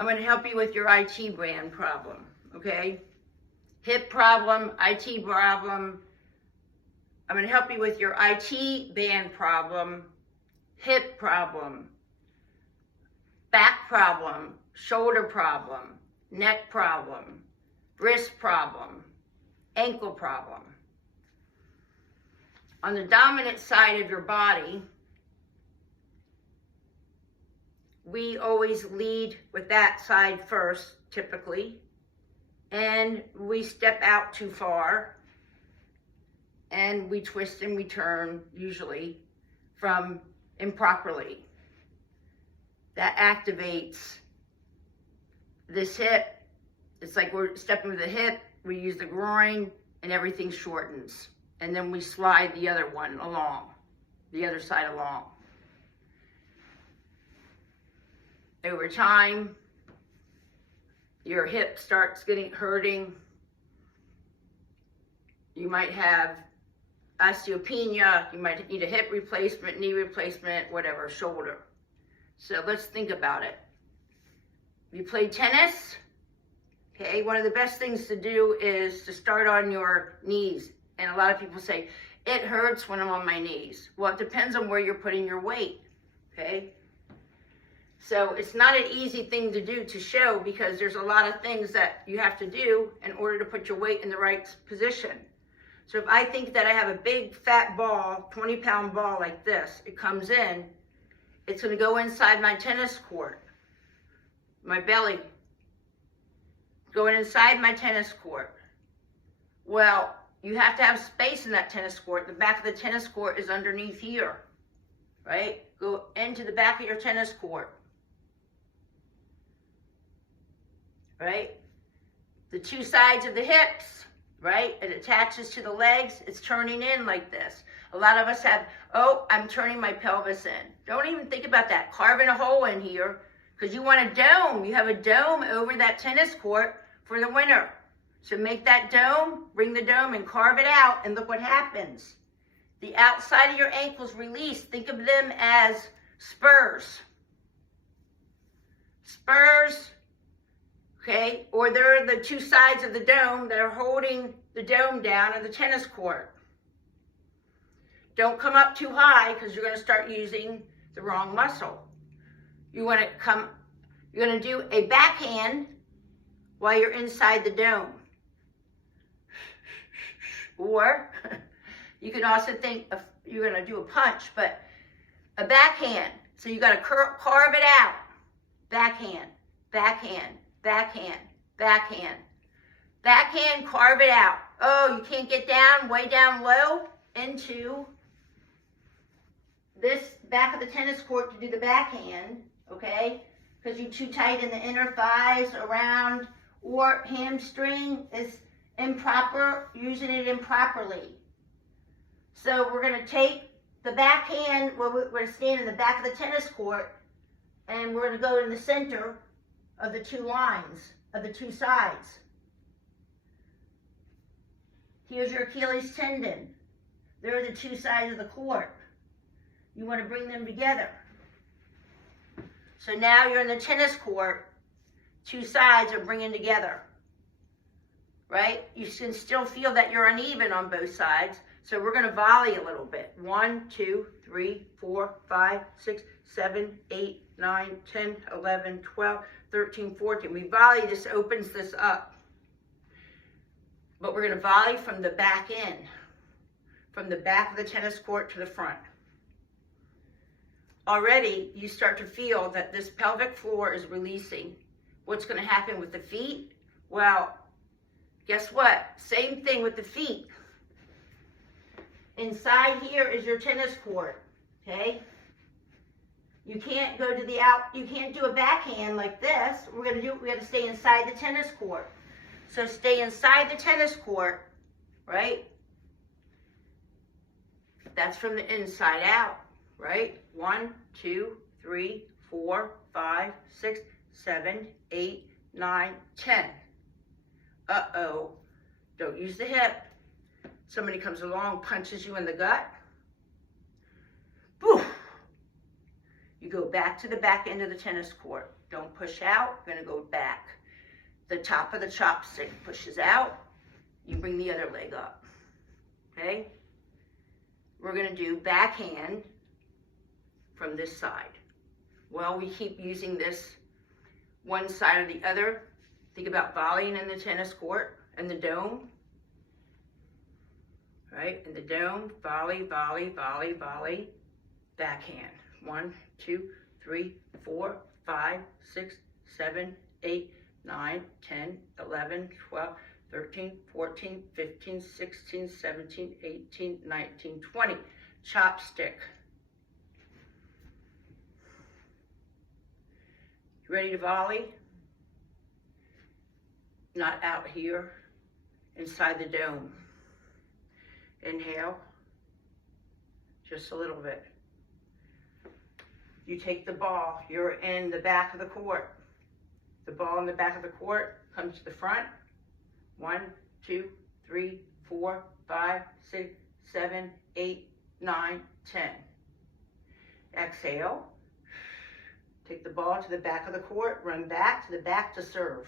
I'm going to help you with your IT band problem, okay? Hip problem, IT problem. I'm going to help you with your IT band problem, hip problem, back problem, shoulder problem, neck problem, wrist problem, ankle problem. On the dominant side of your body, we always lead with that side first, typically, and we step out too far, and we twist and we turn, usually, from improperly. That activates this hip. It's like we're stepping with the hip, we use the groin, and everything shortens. And then we slide the other one along, the other side along. Over time, your hip starts getting hurting. You might have osteopenia, you might need a hip replacement, knee replacement, whatever, shoulder. So let's think about it. You play tennis, okay, one of the best things to do is to start on your knees. And a lot of people say, it hurts when I'm on my knees. Well, it depends on where you're putting your weight, okay? So it's not an easy thing to do to show because there's a lot of things that you have to do in order to put your weight in the right position. So if I think that I have a big fat ball, 20-pound ball like this, it comes in, it's going to go inside my tennis court, my belly, going inside my tennis court. Well, you have to have space in that tennis court. The back of the tennis court is underneath here, right? Go into the back of your tennis court. Right? The two sides of the hips, right? It attaches to the legs. It's turning in like this. A lot of us have, oh, I'm turning my pelvis in. Don't even think about that. Carving a hole in here because you want a dome. You have a dome over that tennis court for the winter. So make that dome, bring the dome and carve it out and look what happens. The outside of your ankles release. Think of them as spurs. Spurs. Okay, or they're the two sides of the dome that are holding the dome down of the tennis court. Don't come up too high because you're going to start using the wrong muscle. You're going to do a backhand while you're inside the dome. Or you can also think of, you're going to do a punch, but a backhand. So you got to carve it out. Backhand, backhand. Backhand, backhand, backhand, carve it out. Oh, you can't get down, way down low into this back of the tennis court to do the backhand, okay? Because you're too tight in the inner thighs, around, or hamstring is improper, using it improperly. So we're going to take the backhand, well, we're going to stand in the back of the tennis court, and we're going to go in the center of the two lines, of the two sides. Here's your Achilles tendon. There are the two sides of the court. You want to bring them together. So now you're in the tennis court, two sides are bringing together, right? You can still feel that you're uneven on both sides, so we're going to volley a little bit. 1, 2, 3, 4, 5, 6, 7, 8, 9, 10, 11, 12, 13, 14. We volley, this opens this up. But we're going to volley from the back in, from the back of the tennis court to the front. Already, you start to feel that this pelvic floor is releasing. What's going to happen with the feet? Well, guess what? Same thing with the feet. Inside here is your tennis court, okay? You can't go to the you can't do a backhand like this. We got to stay inside the tennis court. So stay inside the tennis court, right? That's from the inside out, right? 1, 2, 3, 4, 5, 6, 7, 8, 9, 10. Uh-oh. Don't use the hip. Somebody comes along, punches you in the gut. Poof. You go back to the back end of the tennis court. Don't push out, you're gonna go back. The top of the chopstick pushes out, you bring the other leg up, okay? We're gonna do backhand from this side. Well, we keep using this one side or the other. Think about volleying in the tennis court and the dome, right? In the dome, volley, volley, volley, volley, backhand. 1, 2, 3, 4, 5, 6, 7, 8, 9, 10, 11, 12, 13, 14, 15, 16, 17, 18, 19, 20. Chopstick. You ready to volley? Not out here, inside the dome. Inhale, just a little bit. You take the ball, you're in the back of the court. The ball in the back of the court comes to the front. 1, 2, 3, 4, 5, 6, 7, 8, 9, 10. Exhale. Take the ball to the back of the court, run back to the back to serve.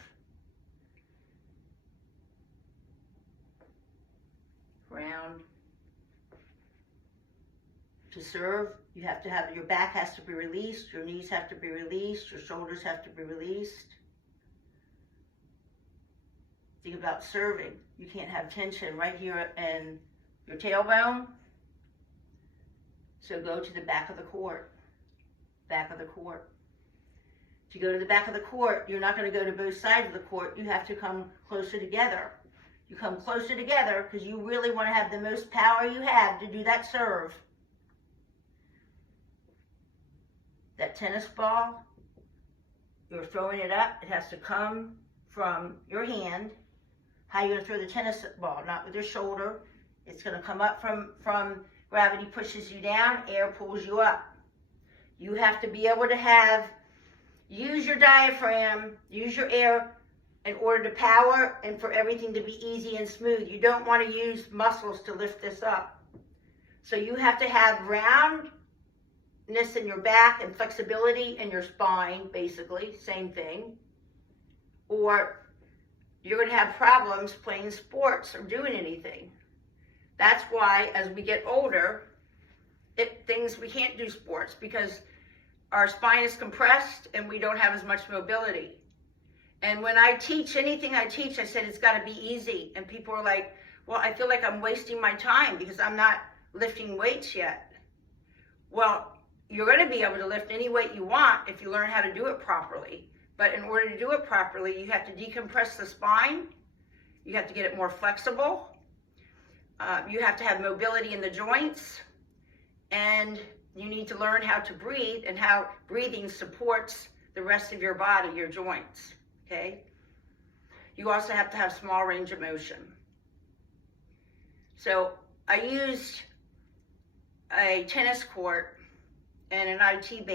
Round. To serve, you have to have, your back has to be released, your knees have to be released, your shoulders have to be released. Think about serving. You can't have tension right here in your tailbone. So go to the back of the court. Back of the court. To go to the back of the court, you're not going to go to both sides of the court. You have to come closer together. You come closer together because you really want to have the most power you have to do that serve. That tennis ball, you're throwing it up, it has to come from your hand. How you're going to throw the tennis ball, not with your shoulder. It's going to come up from gravity pushes you down, air pulls you up. You have to be able to use your diaphragm, use your air in order to power and for everything to be easy and smooth. You don't want to use muscles to lift this up. So you have to have roundness in your back and flexibility in your spine, basically, same thing. Or you're going to have problems playing sports or doing anything. That's why as we get older, we can't do sports because our spine is compressed and we don't have as much mobility. And when I teach, anything I teach, I said it's got to be easy. And people are like, well, I feel like I'm wasting my time because I'm not lifting weights yet. Well, you're going to be able to lift any weight you want if you learn how to do it properly. But in order to do it properly, you have to decompress the spine. You have to get it more flexible. You have to have mobility in the joints. And you need to learn how to breathe and how breathing supports the rest of your body, your joints. Okay? You also have to have small range of motion. So I used a tennis court and an IT base.